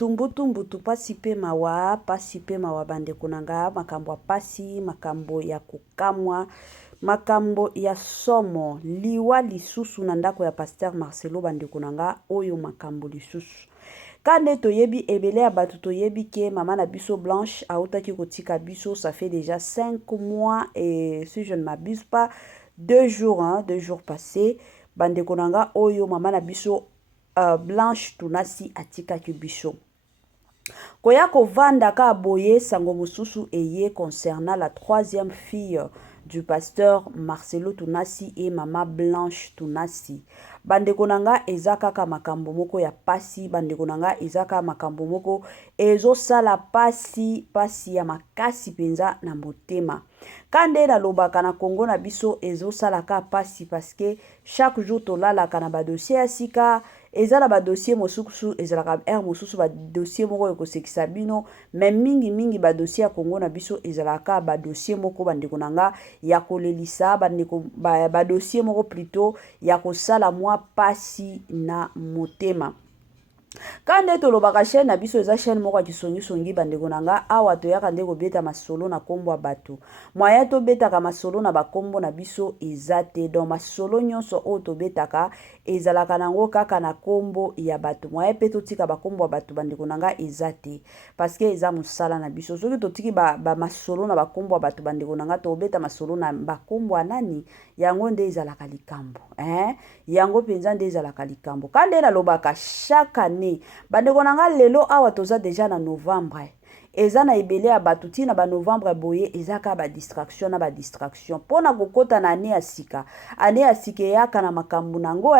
mbutu pasi pe mawa bande kunanga makambo pasi makambo ya kukamwa makambo ya somo liwa lisusu na ndako ya Pasteur Marcelo bande kunanga oyo makambo lisusu kande toyebi ebele ya batu toyebi ke mama na biso Blanche autaki kotika biso ça fait déjà 5 mois et si je ne m'abuse pas 2 jours passés bande kunanga oyo mama na biso Blanche tunasi atika biso koya kovanda ka boye sango mosusu eye concernant la 3e fille du pasteur Marcelo Tunasi et mama Blanche Tunasi. Bande konanga ezaka makambo moko ya pasi, bande konanga ezaka makambo moko ezo sala pasi ya makasi penza na motema. Kande na lobaka na Congo na biso ezo sala ka pasi parce que chaque jour tolala kana ba dossier ya sika ezala ba dossier mosusu ezala ka mosusu ba dossier moko yoko sekisa bino mais mingi ba dossier ya Congo na biso ezala ka ba dossier moko bande konanga ya kolelisa ba dossier moko plutôt ya kosala mwa pasi na motema. Kande tolobaka chaîne na biso eza chaîne moko kisongi bande konanga awa toyaka ndeko beta masolo na kombo bato moya to betaka masolo na bakombo na biso ezate donc masolo nyonso o to betaka ezalaka nango kaka na kombo ya bato moya pe totika bakombo bato bande konanga ezate parce que eza musala na biso soki totiki ba masolo na bakombo bato bande konanga to beta masolo na bakombo nani yango nde ezalaka likambo yango penza nde ezalaka likambo kande na lobaka chaque année bande konanga lelo awa toza déjà na novembre eza na ebele ya batuti na ba novembre boye ezaka ba distraction pona kokota na année ya sika eyaka na makambo nango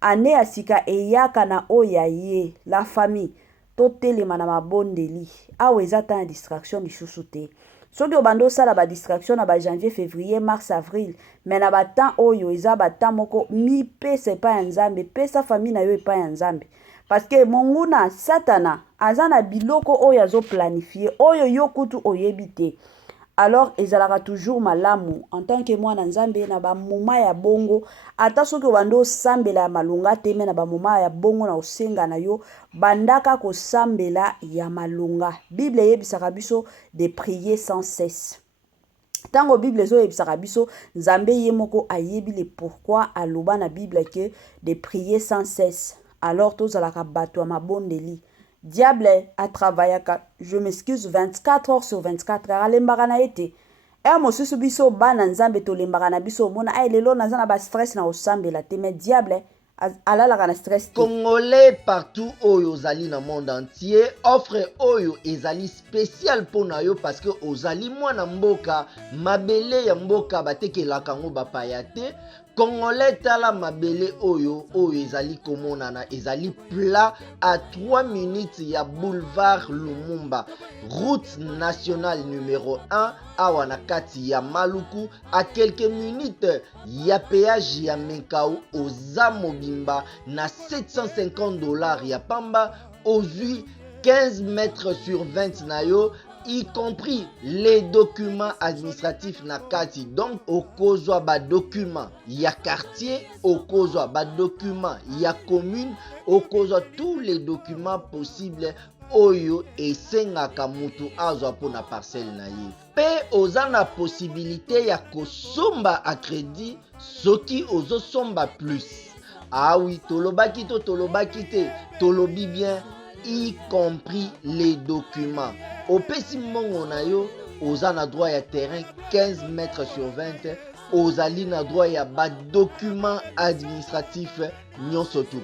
année ya sika eyaka na oyaye la famille totelema na mabondeli awa eza ta distraction lisusu te soki obando sala ba distraction na ba janvier février mars avril mais na ba temps oyo eza ba temps moko mi pesa pa ya nzambe pesa famille na yo pa ya nzambe parce que monguna satana azana biloko oyo azo planifier oyo yokutu oyebite alors ezalaka toujours malamu en tant que moi na nzambe na ba moma ya bongo ata soki obando sambela ya malunga te me na ba moma ya bongo na osenga na yo bandaka ko sambela ya malunga bible yebisaka biso de prier sans cesse tango bible zo yebisaka biso nzambe ye moko ayebi le pourquoi aloba na bible que de prier sans cesse alors tozalaka bato ya mabondeli diable a travaillé je m'excuse 24 heures sur 24 heures alembaka na ete mosusu biso bana nzambe tolembaka na biso omona lelo naza na ba stress na osambela te mais diable alalaka na stress te. Congolais partout oyo ozali na monde entier offre oyo ezali spécial pona yo parce que ozali mwana mboka mabele ya mboka batekelaka ngo bapaya te. Congolais tala mabele oyo ezali komonana ezali plat à 3 minutes ya boulevard Lumumba route nationale numéro 1 awa na kati ya Maluku à quelques minutes ya péage ya Menkau oza mobimba na $750 ya pamba ozui 15 mètres sur 20 na yo y compris les documents administratifs na kati donc okozwa ba documents ya quartier okozwa ba documents ya commune okozwa tous les documents possibles oyo esengaka mutu azwa pona parcelle na ye pe oza na possibilité ya kosomba a crédit soki ozosomba plus oui tolobaki te tolobi bien y compris les documents opesi mbongo na yo oza na droit ya terrain 15 mètres sur 20 ozali na droit ya ba documents administratifs nyonso tu.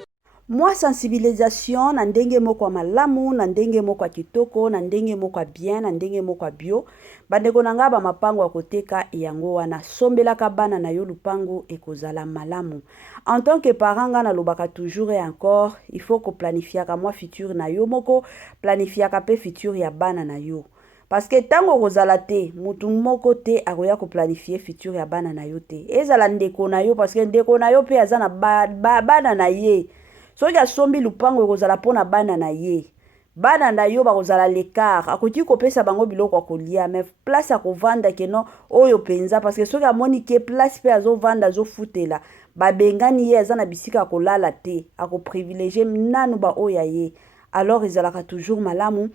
Moi sensibilisation na ndenge moko malamu na ndenge moko kitoko na ndenge moko bien na ndenge moko bio bandeko nanga ba mapango ya koteka yango wana sombelaka bana na yo lupango ekozala malamu en tant que parent nga na lobaka toujours et encore il faut ko planifiaka moi futur na yo moko planifiaka pe futur ya bana na yo parce que tango kozala te mutu moko te akoya ko planifier futur ya bana na yo te ezala ndeko na yo parce que ndeko na yo pe azana bana na ye soki asombi lupango ekozala pona bana na ye bana na yo bakozala l'écart akoki kopesa bango biloko kolia mais place ya kovanda keno oyo penza parce que soki amoni ke place pe azovanda azofutela babengani ye aza na bisika kolala te ako privilégier nanu ba oya ye alors ezalaka toujours malamu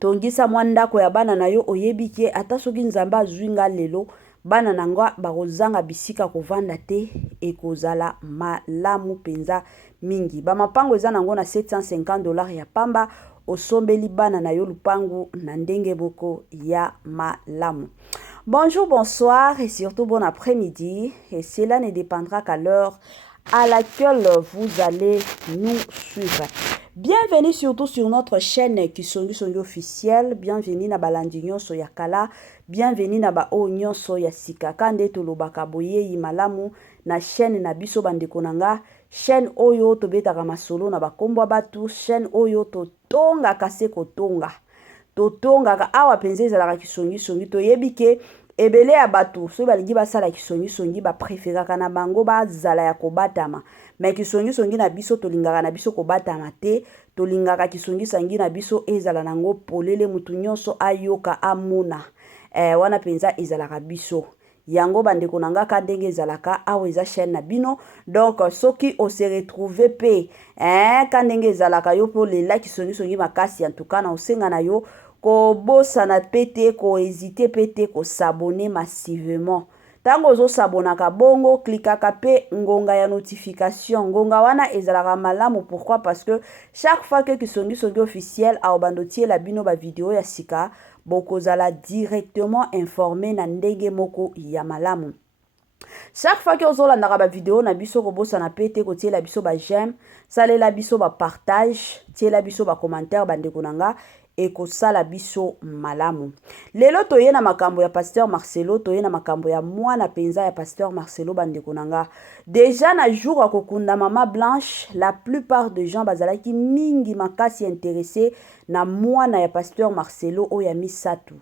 tongisa mwandako ya bana na yo oyebike ata soki nzambe azwinga lelo bana nango bakozanga bisika kovanda te ekozala malamu penza mingi. Bamapango eza nango na $750 ya pamba osombeli bana na yo lupangu na ndenge moko ya malamu. Bonjour, bonsoir et surtout bon après-midi. Et cela ne dépendra qu'à l'heure à laquelle vous allez nous suivre. Bienvenue surtout sur notre chaîne Kisongi Songi officielle. Bienvenue na balandi nyonso ya kala. Bienvenue na ba o nyonso ya sika. Kande tolobaka boye malamu na chaîne na biso bandeko nanga. Chaîne oyo tobetaka masolo na bakombo batu. Chaîne oyo totonga kase kotonga. Totonga awa penze ezalaka Kisongi Songi toyebike ebele ya batu so balingi basala Kisongi Songi ba préféraka na bango bazala ya kobatama. Mais Kisongi Songi na biso tolingaka na biso kobatama te, tolingaka Kisongi Songi na biso ezala nango polele mutu nyonso ayoka amona. Wana penza ezalaka biso. Yango bandeko nanga ka ndenge ezalaka awa eza chaîne na bino. Donc soki on se retrouve pe ka ndenge ezalaka yo po lela Kisongi Songi makasi en tout cas na osenga na yo ko bossa na pete ko hésiter pete ko s'abonner massivement. Tango zo sabonaka bongo klikaka pe ngonga ya notification. Ngonga wana ezalaka malamu pourquoi? Parce que chaque fois que Kisongi Songi officiel a obandotie la bino ba vidéo ya sika bokozala directement informé na ndenge moko ya malamu. Chaque fois que vous avez une vidéo, na biso ko bossa na pete ko tie la biso ba j'aime, sale la biso ba partage, tie la biso ba commentaire bandeko nanga et ko sala biso malamu. Lelo toye na makambo ya Pasteur Marcelo, toye na makambo ya mwana penza ya Pasteur Marcelo bandeko nanga. Déjà na jour a kokunda Mama Blanche, la plupart des gens bazalaki mingi makasi intéressé na mwana ya Pasteur Marcelo oya misatu.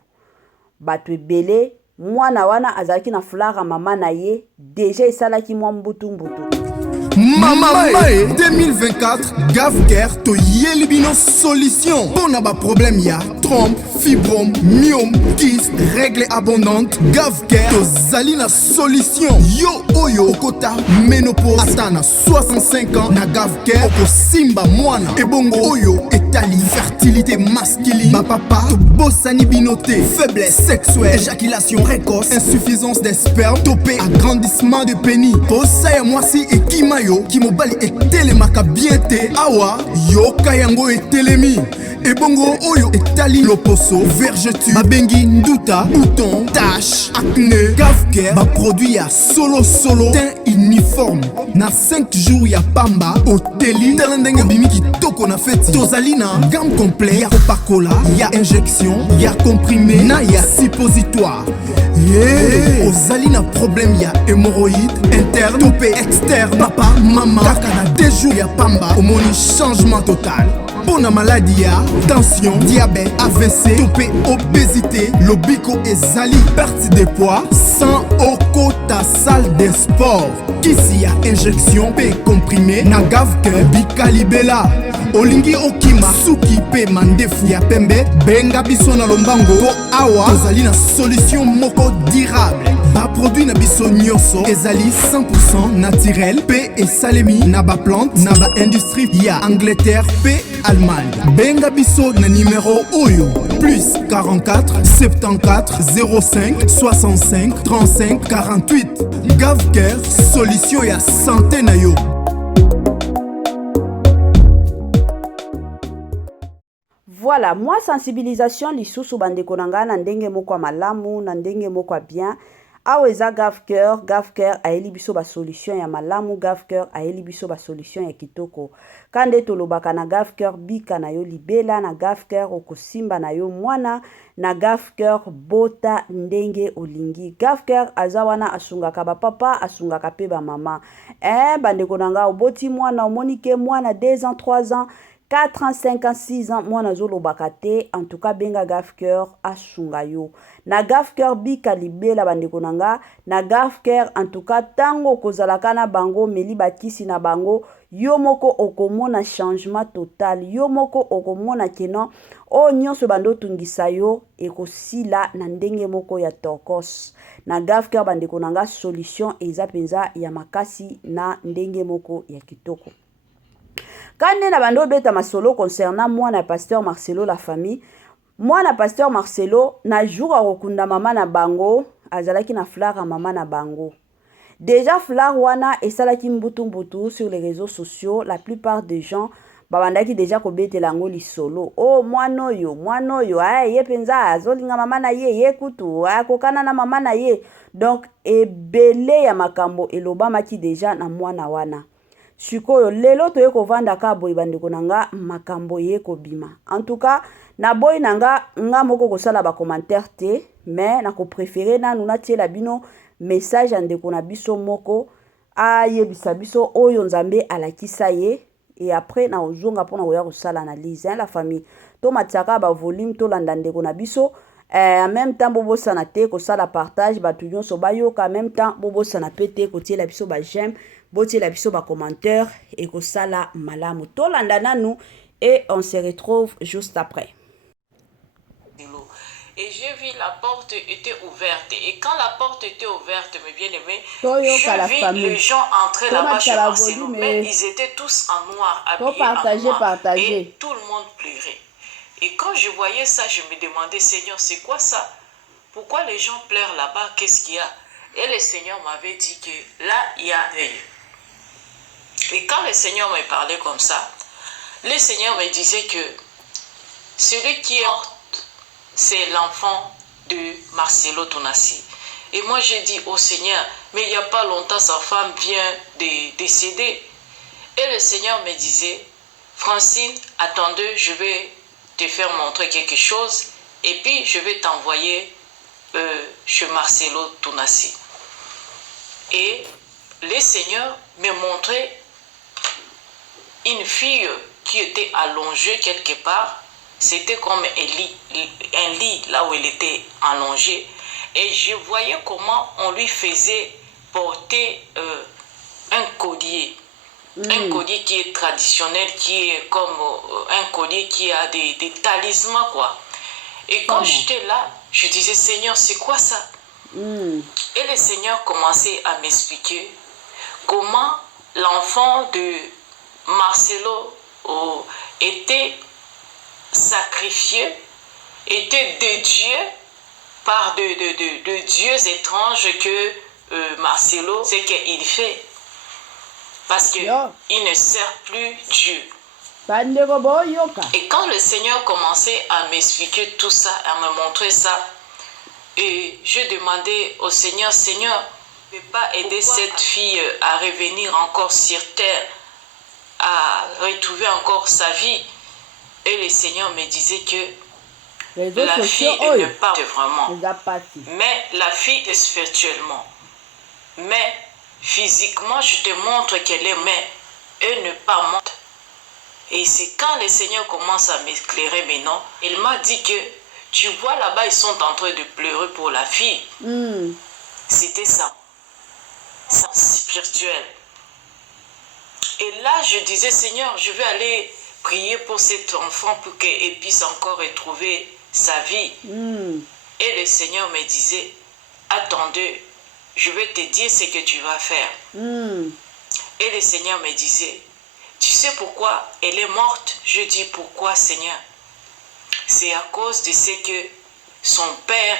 Batu ebele mwana wana azalaki na flara mama na ye déjà esalaki mwa mbutu mbutu. Mama Mae 2024 Gavker to Yelibino solution. Pour n'a pas problème ya trompe, fibrome, myome, kyste, règle abondante. Gavker to Zalina solution. Yo oyo kota ménopause atana 65 ans na Gavker oko simba mwana. Ebongo oyo etali fertilité masculine. Ma papa to bossani binoté, faiblesse sexuelle, éjaculation précoce, insuffisance des spermes, topé agrandissement de pénis. Bossa ya mwasi et kimayo kimobali etelemaka bien te awa yoka yango etelemi ebongo oyo etali loposo vergeture babengi nduta bouton tache acné Gavker ba produit ya solo teint uniforme na 5 jours ya pamba oteli talendenge bimi kitoko na feti tozali na gamme complet ya kopakola ya injection ya comprimé na ya suppositoire. Yeah. Ozali na problème ya hémorroïde interne topé externe papa mama kaka na 2 jours ya pamba omoni changement total. Pour la maladie ya tension diabète AVC topé obésité lobiko ezali perte de poids sans okota salle de sport kisi ya injection pe comprimé na Gavker bikalibela olingi okima suki pe mandefu ya pembe benga biso na lombango po awa tozali na solution moko durable ba produit na biso nyonso ezali 100% naturel pe esalemi na ba plante na ba industrie ya Angleterre pe Allemagne. Benga biso na numéro oyo plus 44 74 05 65 35 48. Gavker solution ya santé na yo. Voilà, moi sensibilisation lisusu bandeko nanga na ndenge moko malamu na ndenge moko bien. Aweza Gavker aeli biso ba solution ya malamu, Gavker aeli biso ba solution ya kitoko. Kande tolobaka na Gavker bika na yo libela, na Gavker okosimba na yo mwana, na Gavker bota ndenge olingi. Gavker azawana asungaka ba papa, asungaka pe ba mama. Bandeko nanga oboti mwana, omonike mwana 2 ans, 3 ans, 4 ans, 5 ans, 6 ans, mwana zolo bakate, en tout cas benga Gavker asunga yo. Na Gavker bika libela bandeko nanga, na Gavker en tout cas tango kozalaka na bango meli bakisi na bango, yo moko okomona changement total, yo moko okomona keno o nyonso bando tungisa yo ekosila na ndenge moko ya tokos. Na Gavker bandeko nanga solution eza penza ya makasi na ndenge moko ya kitoko. Quand na bando beta masolo concernant moi na pasteur Marcelo la famille, moi na pasteur Marcelo na jour a okunda mama na bango azalaki na fleur mama na bango. Déjà fleur wana esalaki mbutu sur les réseaux sociaux, la plupart des gens babandaki déjà kobetela ngo lisolo. Oh mwana oyo ye penza azolinga mama na ye kutu akokana na mama na ye. Donc ebele ya makambo elobamaki déjà na mwana wana. Sikoyo lelo toye kovanda ka boy bandeko nanga makambo ye kobima. En tout cas na boy nanga nga moko kosala ba commentaire te, mais na ko préférer na nuna tiela bino message andeko na biso moko ayebisa biso oyo nzambe alakisa ye. Et après na ozonga pona koya kosala analyse la famille to matiaka ba volume to landa ndeko na biso en même temps bobosana te kosala partage batu nyonso bayoka en même temps bobosana pete kotiela biso ba j'aime botiela biso ba commentaire et kosala malamu to landa nanu et on se retrouve juste après. Et j'ai vu la porte était ouverte. Et quand la porte était ouverte, mes bien-aimés, j'ai vu les gens entrer là-bas chez Marcelo. Mais ils étaient tous en noir, habillés en noir. Et tout le monde pleurait. Et quand je voyais ça, je me demandais, Seigneur, c'est quoi ça? Pourquoi les gens pleurent là-bas? Qu'est-ce qu'il y a? Et le Seigneur m'avait dit que là, il y a deuil. Et quand le Seigneur me parlait comme ça, le Seigneur me disait que celui qui est mort, c'est l'enfant de Marcelo Tonassi. Et moi j'ai dit au Seigneur, mais il n'y a pas longtemps sa femme vient de décéder. Et le Seigneur me disait, Francine, attendez, je vais te faire montrer quelque chose et puis je vais t'envoyer chez Marcelo Tonassi. Et le Seigneur me montrait une fille qui était allongée quelque part. C'était comme un lit là où elle était allongée. Et je voyais comment on lui faisait porter un collier. Un collier qui est traditionnel, qui est comme un collier qui a des talismans, quoi. Et quand j'étais là, je disais, Seigneur, c'est quoi ça? Et le Seigneur commençait à m'expliquer comment l'enfant de Marcelo était sacrifié, était dédié par de dieux étranges que Marcelo, c'est qu'il fait. Parce qu'il ne sert plus Dieu. Et quand le Seigneur commençait à m'expliquer tout ça, à me montrer ça, et je demandais au Seigneur, Seigneur, ne peux pas aider cette fille à revenir encore sur terre, à retrouver encore sa vie. Et le Seigneur me disait que la fille n'est pas vraiment, mais la fille est spirituellement. Mais physiquement, je te montre qu'elle est, mais elle n'est pas morte. Et c'est quand le Seigneur commence à m'éclairer maintenant, il m'a dit que, tu vois là-bas, ils sont en train de pleurer pour la fille. C'était ça. Ça, spirituel. Et là, je disais, Seigneur, je vais aller prier pour cet enfant pour qu'il puisse encore retrouver sa vie. Et le Seigneur me disait, attendez, je vais te dire ce que tu vas faire. Et le Seigneur me disait, tu sais pourquoi elle est morte? Je dis, pourquoi, Seigneur? C'est à cause de ce que son père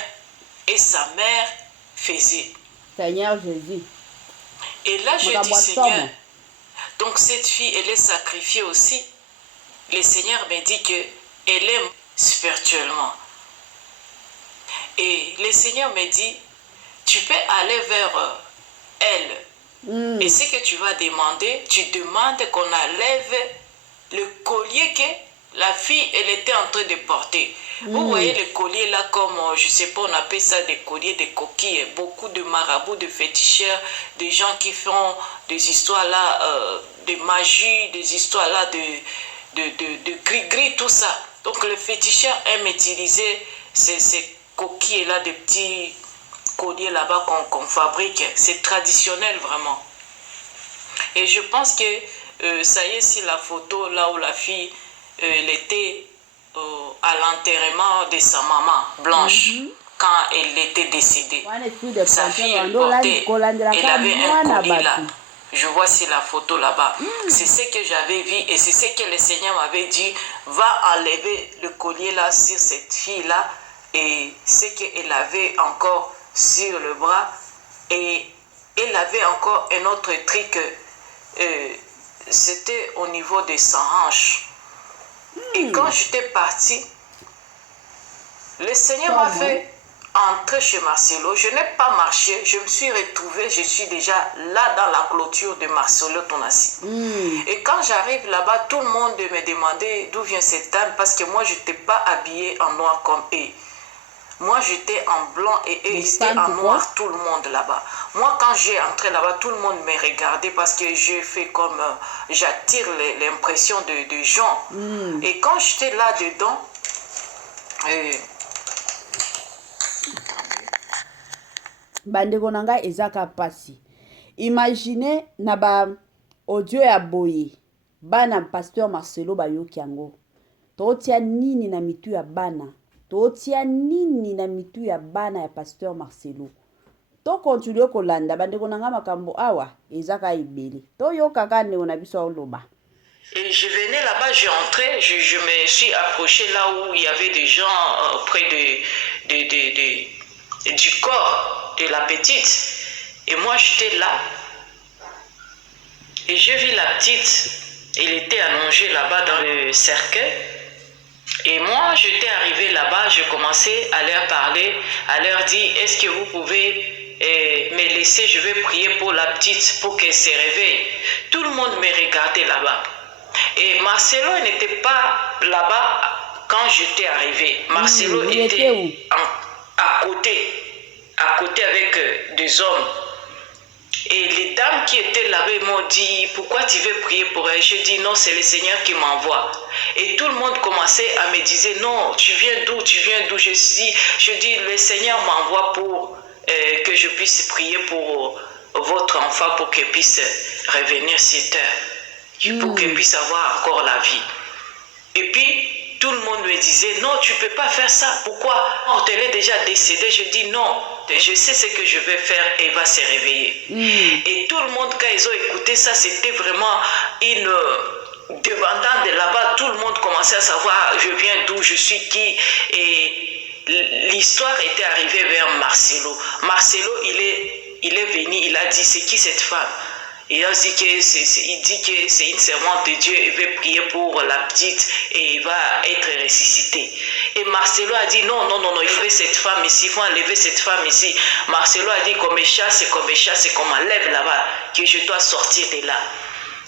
et sa mère faisaient. Seigneur Jésus. Et là, je dis, Seigneur, donc cette fille, elle est sacrifiée aussi. Le Seigneur me dit qu'elle est spirituellement. Et le Seigneur me dit, tu peux aller vers elle. Et ce que tu vas demander, tu demandes qu'on enlève le collier que la fille, elle était en train de porter. Vous voyez le collier là comme, je ne sais pas, on appelle ça des colliers de coquilles. Beaucoup de marabouts, de féticheurs, des gens qui font des histoires là, de magie, des histoires là de gris-gris, tout ça. Donc le féticheur aime utiliser ces coquilles-là, des petits colliers là-bas qu'on fabrique. C'est traditionnel vraiment. Et je pense que ça y est, si la photo là où la fille elle était à l'enterrement de sa maman blanche, quand elle était décédée. Sa fille, elle portait, elle avait un collier là. Je vois sur la photo là-bas. C'est ce que j'avais vu et c'est ce que le Seigneur m'avait dit. Va enlever le collier là sur cette fille-là et ce qu'elle avait encore sur le bras. Et elle avait encore un autre truc. C'était au niveau de sa hanche. Et quand j'étais partie, le Seigneur m'a fait entrer chez Marcelo. Je n'ai pas marché, je me suis retrouvée, je suis déjà là dans la clôture de Marcelo Tonassi. Et quand j'arrive là-bas, tout le monde me demandait d'où vient cette dame parce que moi, je n'étais pas habillée en noir comme eux. Moi, j'étais en blanc et eux, ils étaient en noir, tout le monde là-bas. Moi, quand j'ai entré là-bas, tout le monde me regardait parce que j'ai fait comme... j'attire l'impression de gens. Et quand j'étais là-dedans... bandeko na ngai ezaka pasi. Imagine na ba audio ya boye bana pasteur Marcelo bayoki yango. Totia nini na mitu ya bana? Totia nini na mitu ya bana ya pasteur Marcelo? To continue kolanda bandeko na ngai makambo awa ezaka ibeli. To yoka ka ndeko na biso oloba. Et je venais là-bas, j'ai entré, je me suis approché là où il y avait des gens près du corps de la petite. Et moi, j'étais là. Et j'ai vu la petite, elle était allongée là-bas dans le cercueil. Et moi, j'étais arrivé là-bas, je commençais à leur parler, à leur dire, est-ce que vous pouvez me laisser, je vais prier pour la petite, pour qu'elle se réveille. Tout le monde me regardait là-bas. Et Marcelo n'était pas là-bas quand j'étais arrivé. Marcelo était à côté avec des hommes. Et les dames qui étaient là-bas m'ont dit, pourquoi tu veux prier pour elle? J'ai dit, non, c'est le Seigneur qui m'envoie. Et tout le monde commençait à me dire, non, tu viens d'où? Je dis, le Seigneur m'envoie pour que je puisse prier pour votre enfant, pour qu'elle puisse revenir sur terre, pour qu'elle puisse avoir encore la vie. Et puis, tout le monde me disait, non, tu ne peux pas faire ça. Pourquoi? Oh, elle est déjà décédée. Je dis, non, je sais ce que je vais faire, elle va se réveiller. Et tout le monde, quand ils ont écouté ça, c'était vraiment une débandade de là-bas. Tout le monde commençait à savoir, je viens d'où, je suis qui. Et l'histoire était arrivée vers Marcelo. Marcelo, il est venu, il a dit, c'est qui cette femme? Il dit que c'est une servante de Dieu, il veut prier pour la petite et il va être ressuscité. Et Marcelo a dit non, il faut cette femme ici, il faut enlever cette femme ici. Marcelo a dit comme c'est comme un lève là-bas, que je dois sortir de là.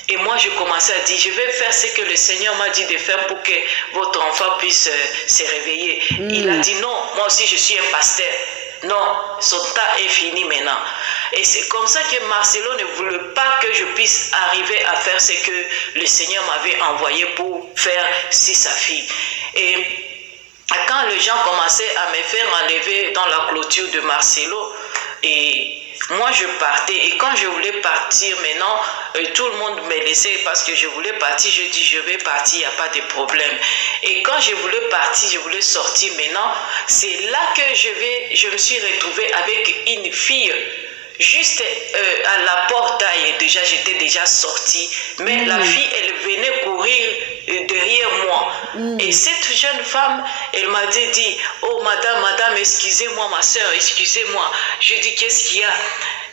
Et moi je commençais à dire, je vais faire ce que le Seigneur m'a dit de faire pour que votre enfant puisse se réveiller. Il a dit non, moi aussi je suis un pasteur. Non, son temps est fini maintenant. Et c'est comme ça que Marcelo ne voulait pas que je puisse arriver à faire ce que le Seigneur m'avait envoyé pour faire sur sa fille. Et quand les gens commençaient à me faire enlever dans la clôture de Marcelo, et moi je partais. Et quand je voulais partir maintenant, tout le monde me laissait parce que je voulais partir. Je dis je vais partir, il n'y a pas de problème. Et quand je voulais partir, je voulais sortir maintenant, c'est là que je me suis retrouvée avec une fille. Juste à la porte, j'étais déjà sortie, mais la fille, elle venait courir derrière moi. Et cette jeune femme, elle m'a dit, oh madame, excusez-moi ma soeur, excusez-moi. Je dis, qu'est-ce qu'il y a?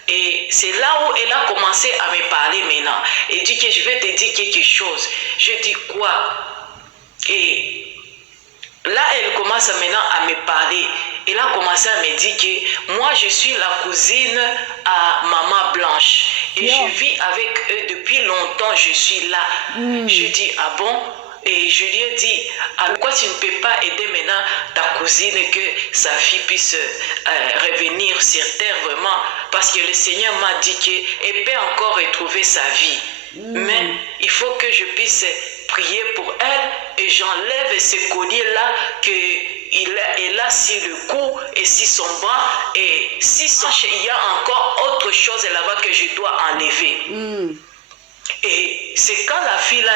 Et c'est là où elle a commencé à me parler maintenant. Elle dit que je vais te dire quelque chose. Je dis quoi? Et là, elle commence maintenant à me parler. Elle a commencé à me dire que moi, je suis la cousine à Maman Blanche. Et je vis avec eux depuis longtemps, je suis là. Je dis, ah bon? Et je lui ai dit, pourquoi tu ne peux pas aider maintenant ta cousine que sa fille puisse revenir sur terre vraiment? Parce que le Seigneur m'a dit qu'elle peut encore retrouver sa vie. Mais il faut que je puisse prier pour elle et j'enlève ce collier-là qu'elle a sur le cou et sur son bras. Et si il y a encore autre chose là-bas que je dois enlever. Et c'est quand la fille là,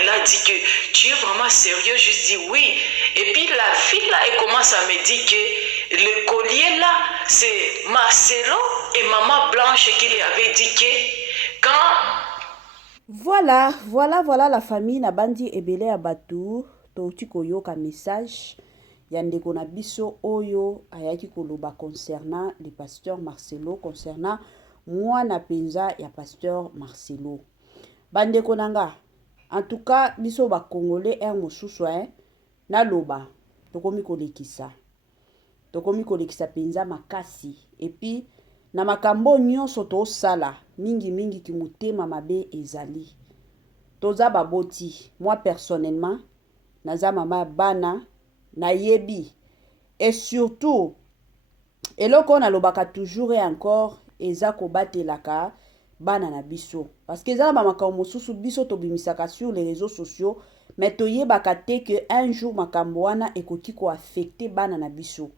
elle a dit que tu es vraiment sérieux, je dis oui. Et puis la fille là, elle commence à me dire que le collier là, c'est Marcelo et Maman Blanche qui lui avait dit que Voilà la famille na bandi ebele ya batu touti koyoka message ya ndeko na biso oyo ayaki koloba concernant le pasteur Marcelo, concernant mwana penza ya pasteur Marcelo. Bandeko nanga, en tout cas biso ba congolais mosusu na loba tokomi kolekisa penza makasi, et puis na makambo nyonso to sala mingi kimutema mabe ezali toza baboti. Moi personnellement naza mama bana na yebi, et surtout eloko na lobaka toujours et encore eza ko batelaka bana na biso, parce que eza ba makambo mosusu biso tobimisaka sur les réseaux sociaux, mais toyebaka te que un jour makambo wana ekoki ko affecter bana na biso,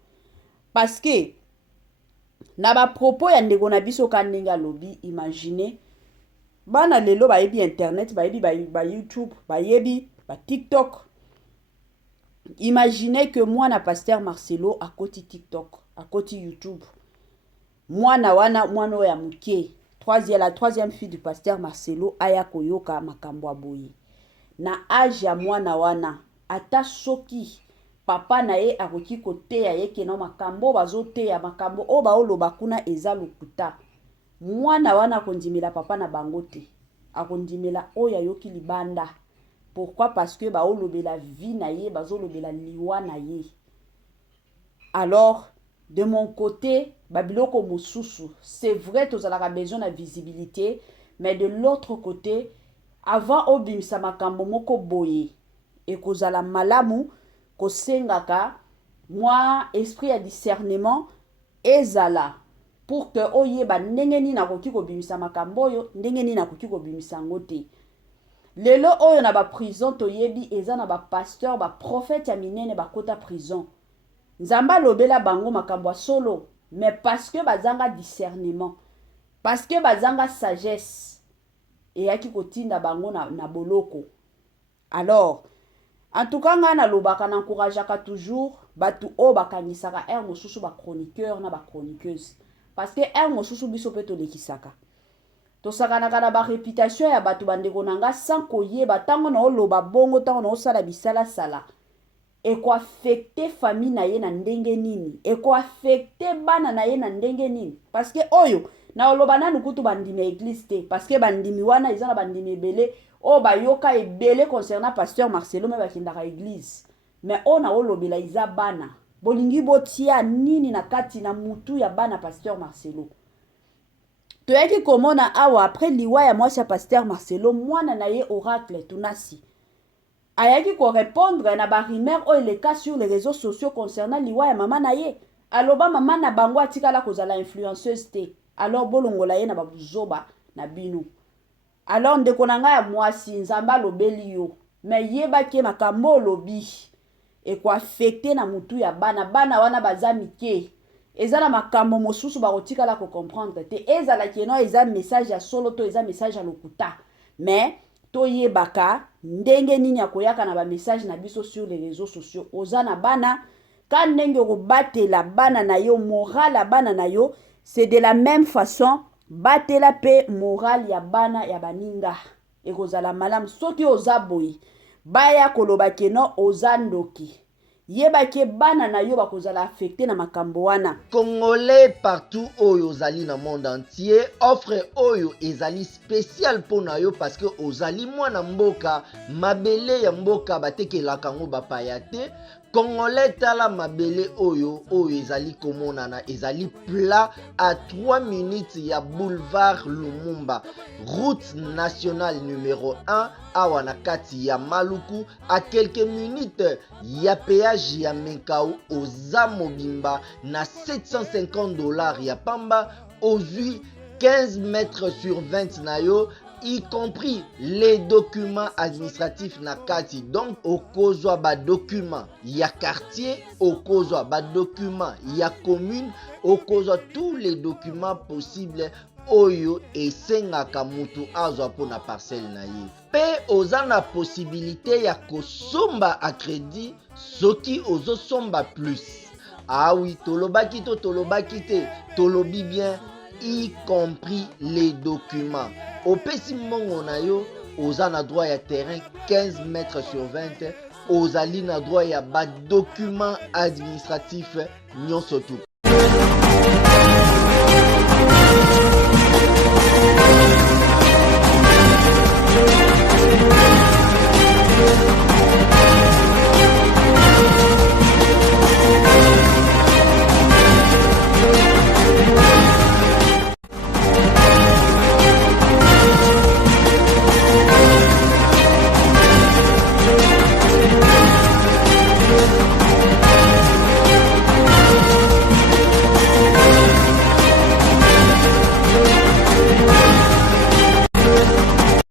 parce que na ba propos ya ndeko na biso ka ndenge alobi. Imagine bana lelo bayebi internet, bayebi ba YouTube, bayebi ba TikTok. Imaginez que mwana pasteur Marcelo akoti TikTok, akoti YouTube. Mwana ya muke, la troisième fille du pasteur Marcelo aya koyoka makambo aboye. Na âge ya mwana wana ata soki papa na ye akoki koteya ye kena makambo bazoteya makambo o baoloba kuna eza lokuta, mwana wana akondimela papa na bango te, akondimela oyo ayoki libanda. Pourquoi? Parce que baolobela vie na ye, bazolobela liwa na ye. Alors de mon côté babiloko mosusu, c'est vrai tozalaka besoin de visibilité, mais de l'autre côté avant obimisa makambo moko boye et kozala malamu kosengaka moi esprit ya discernement ezala pour que oyeba ndenge nini nakoki kobimisa makambo oyo, ndenge nini nakoki kobimisa ngo te. Lelo oyo na ba prison toyebi eza na ba pasteur ba prophète ya minene bakota prison, nzamba lobela bango makambo solo, mais parce que bazanga discernement, parce que bazanga sagesse et yaki kotinda bango na boloko. Alors en tout cas nga na lobaka na encourageaka toujours batu o bakanisaka mosusu ba chroniqueur na ba chroniqueuse, parce que mosusu biso pe tolekisaka tosakanaka na ba réputation ya batu bandeko nanga sans koyeba tango na oloba bongo, tango na osala bisala sala eko affecte famille na ye na ndenge nini, eko affecte bana na ye na ndenge nini. Parce que oyo na oloba nanu kutu bandimi église te, parce que bandimi wana eza na bandimi ebele o bayoka ebele concernant pasteur Marcelo me bakindaka église, mais o na olobela iza bana bolingi botia nini na kati na mutu ya bana pasteur Marcelo. Toyaki komona awa après liwa ya mwasi ya pasteur Marcelo, mwana na ye Oracle Tunasi ayaki ko répondre na ba rumeur o les cas sur les réseaux sociaux concernant liwa ya mama na ye. Aloba mama na bango atikala kozala influenceuse te, alors bolongola ye na babuzoba na bino. Alors ndeko nanga ya mwasi nzamba lobeli yo, mais yebaki makambo lobi e ko affecter na mutu ya bana wana baza mike. Eza na makambo mosusu bakotikala ko comprendre te, ezala keno eza message ya solo to eza message ya lokuta, mais toyebaka ndenge nini akoyaka na ba message na biso sur les réseaux sociaux. Oza na bana ka ndenge kobatela bana na yo, moral ya bana na yo, c'est de la même façon batela pe moral ya bana ya baninga ekozala malamu. Soki oza boyi baya koloba keno oza ndoki, yebake bana na yo bakozala affecté na makambo wana. Congolais partout oyo ozali na monde entier, offre oyo ezali spécial pona yo, parce que ozali mwana mboka mabele ya mboka batekelaka ngo bapaya te. Congolais tala mabele oyo ezali komonana, ezali plat à 3 minutes ya boulevard Lumumba, route nationale numéro 1 awa na kati ya Maluku, à quelques minutes ya péage ya Menkau oza mobimba na $750 ya pamba, ozui 15 mètres sur 20 na yo, y compris les documents administratifs na kati. Donc okozwa ba documents ya quartier, okozwa ba documents ya commune, okozwa tous les documents possibles oyo esengaka mutu azwa pona parcelle na ye. Pe oza na possibilité ya kosomba a crédit soki ozosomba plus. Ah oui, tolobaki to tolobaki te, tolobi bien. y compris les documents. Opesi mbongo na yo, oza na droit ya terrain 15 mètres sur 20, ozali na droit ya ba document administratif nyonso tu.